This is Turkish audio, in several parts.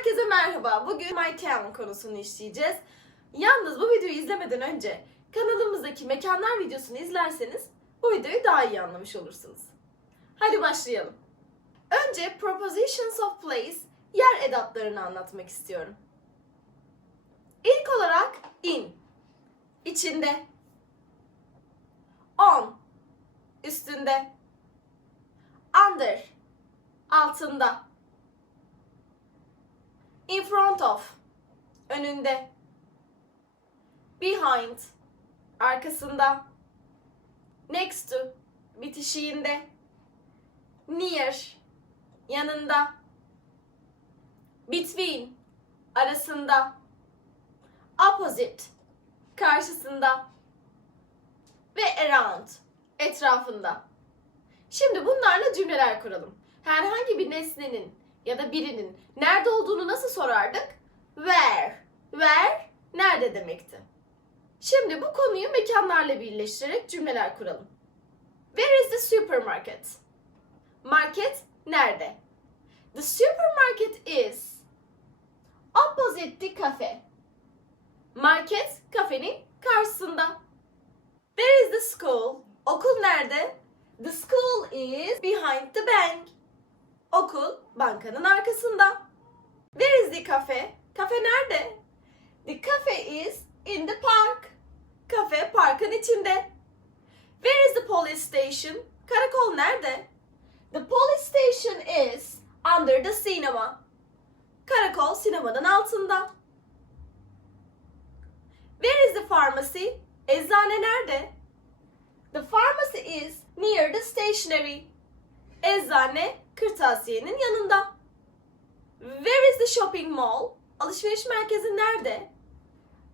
Herkese merhaba. Bugün My Town konusunu işleyeceğiz. Yalnız bu videoyu izlemeden önce kanalımızdaki mekanlar videosunu izlerseniz bu videoyu daha iyi anlamış olursunuz. Hadi başlayalım. Önce Propositions of Place yer edatlarını anlatmak istiyorum. İlk olarak in, içinde. On, üstünde. Under, altında. In front of, önünde. Behind, arkasında. Next to, bitişiğinde. Near, yanında. Between, arasında. Opposite, karşısında. Ve around, etrafında. Şimdi bunlarla cümleler kuralım. Herhangi bir nesnenin ya da birinin nerede olduğunu nasıl sorardık? Where. Where, nerede demekti. Şimdi bu konuyu mekanlarla birleştirerek cümleler kuralım. Where is the supermarket? Market nerede? The supermarket is opposite the cafe. Market kafenin karşısında. Where is the school? Okul nerede? The school is behind the bank. Okul bankanın arkasında. Where is the cafe? Kafe nerede? The cafe is in the park. Kafe parkın içinde. Where is the police station? Karakol nerede? The police station is under the cinema. Karakol sinemanın altında. Where is the pharmacy? Eczane nerede? The pharmacy is near the stationery. Eczane kırtasiyenin yanında. Where is the shopping mall? Alışveriş merkezi nerede?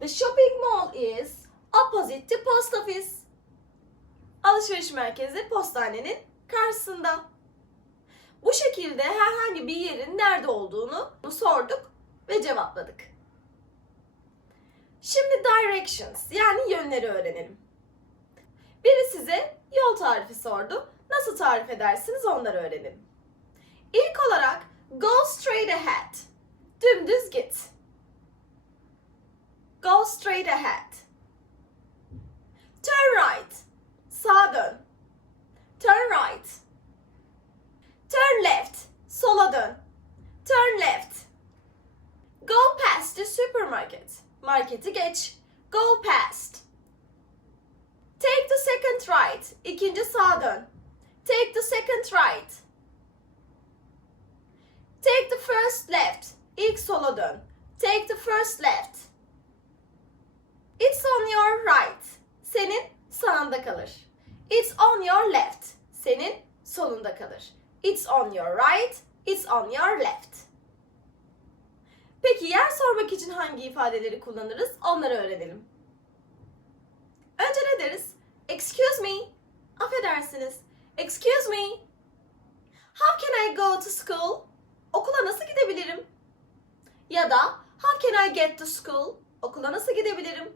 The shopping mall is opposite the post office. Alışveriş merkezi postanenin karşısında. Bu şekilde herhangi bir yerin nerede olduğunu sorduk ve cevapladık. Şimdi directions yani yönleri öğrenelim. Biri size yol tarifi sordu. Nasıl tarif edersiniz onları öğrenelim. İlk olarak go straight ahead. Dümdüz git. Go straight ahead. Turn right. Sağa dön. Turn right. Turn left. Sola dön. Turn left. Go past the supermarket. Marketi geç. Go past. Take the second right. İkinci sağa dön. Take the second right. Take the first left. İlk sola dön. Take the first left. It's on your right. Senin sağında kalır. It's on your left. Senin solunda kalır. It's on your right. It's on your left. Peki yer sormak için hangi ifadeleri kullanırız? Onları öğrenelim. Önce ne deriz? Excuse me. Affedersiniz. Excuse me. How can I go to school? Okula nasıl gidebilirim? Ya da How can I get to school? Okula nasıl gidebilirim?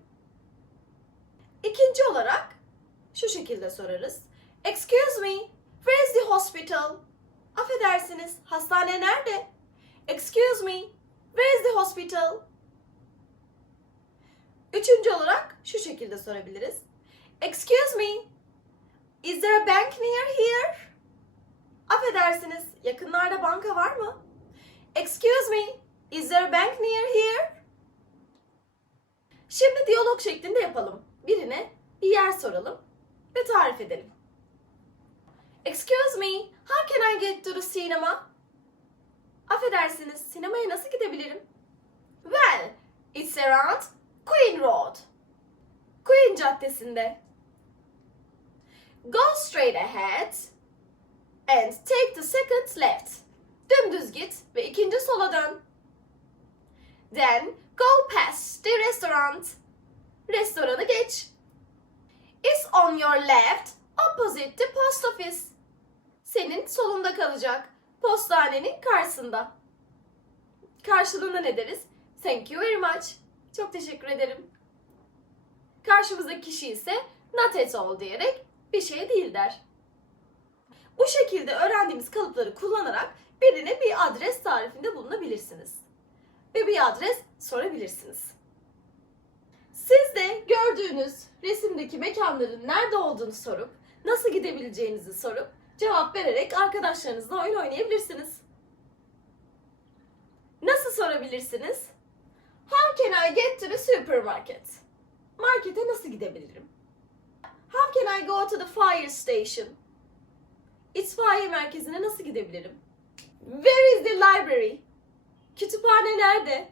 İkinci olarak şu şekilde sorarız. Excuse me. Where is the hospital? Affedersiniz. Hastane nerede? Excuse me. Where is the hospital? Üçüncü olarak şu şekilde sorabiliriz. Excuse me. Is there a bank near here? Affedersiniz, yakınlarda banka var mı? Excuse me. Is there a bank near here? Şimdi diyalog şeklinde yapalım. Birine bir yer soralım ve tarif edelim. Excuse me, how can I get to the cinema? Affedersiniz, sinemaya nasıl gidebilirim? Well, it's around Queen Road. Queen Caddesi'nde. Go straight ahead and take the second left. Dümdüz git ve ikinci sola dön. Then go past the restaurant. Restoranı geç. It's on your left opposite the post office. Senin solunda kalacak. Postanenin karşısında. Karşılığında ne deriz? Thank you very much. Çok teşekkür ederim. Karşımızdaki kişi ise not at all diyerek bir şey değil der. Bu şekilde öğrendiğimiz kalıpları kullanarak birine bir adres tarifinde bulunabilirsiniz. ve bir adres sorabilirsiniz. Siz de gördüğünüz resimdeki mekanların nerede olduğunu sorup, nasıl gidebileceğinizi sorup, cevap vererek arkadaşlarınızla oyun oynayabilirsiniz. Nasıl sorabilirsiniz? How can I get to the supermarket? Markete nasıl gidebilirim? How can I go to the fire station? İtfaiye merkezine nasıl gidebilirim? Where is the library? Kütüphane nerede?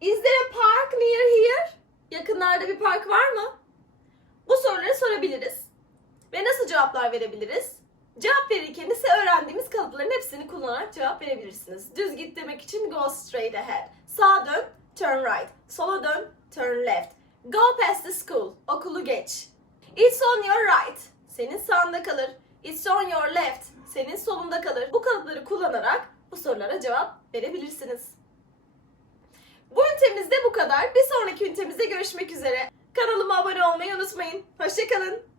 Is there a park near here? Yakınlarda bir park var mı? Bu soruları sorabiliriz. Ve nasıl cevaplar verebiliriz? Cevap verirken ise öğrendiğimiz kalıpların hepsini kullanarak cevap verebilirsiniz. Düz git demek için go straight ahead. Sağa dön, turn right. Sola dön, turn left. Go past the school, okulu geç. It's on your right, senin sağında kalır. It's on your left, senin solunda kalır. Bu kalıpları kullanarak bu sorulara cevap verebilirsiniz. Bu ünitemizde bu kadar. Bir sonraki ünitemizde görüşmek üzere. Kanalıma abone olmayı unutmayın. Hoşçakalın.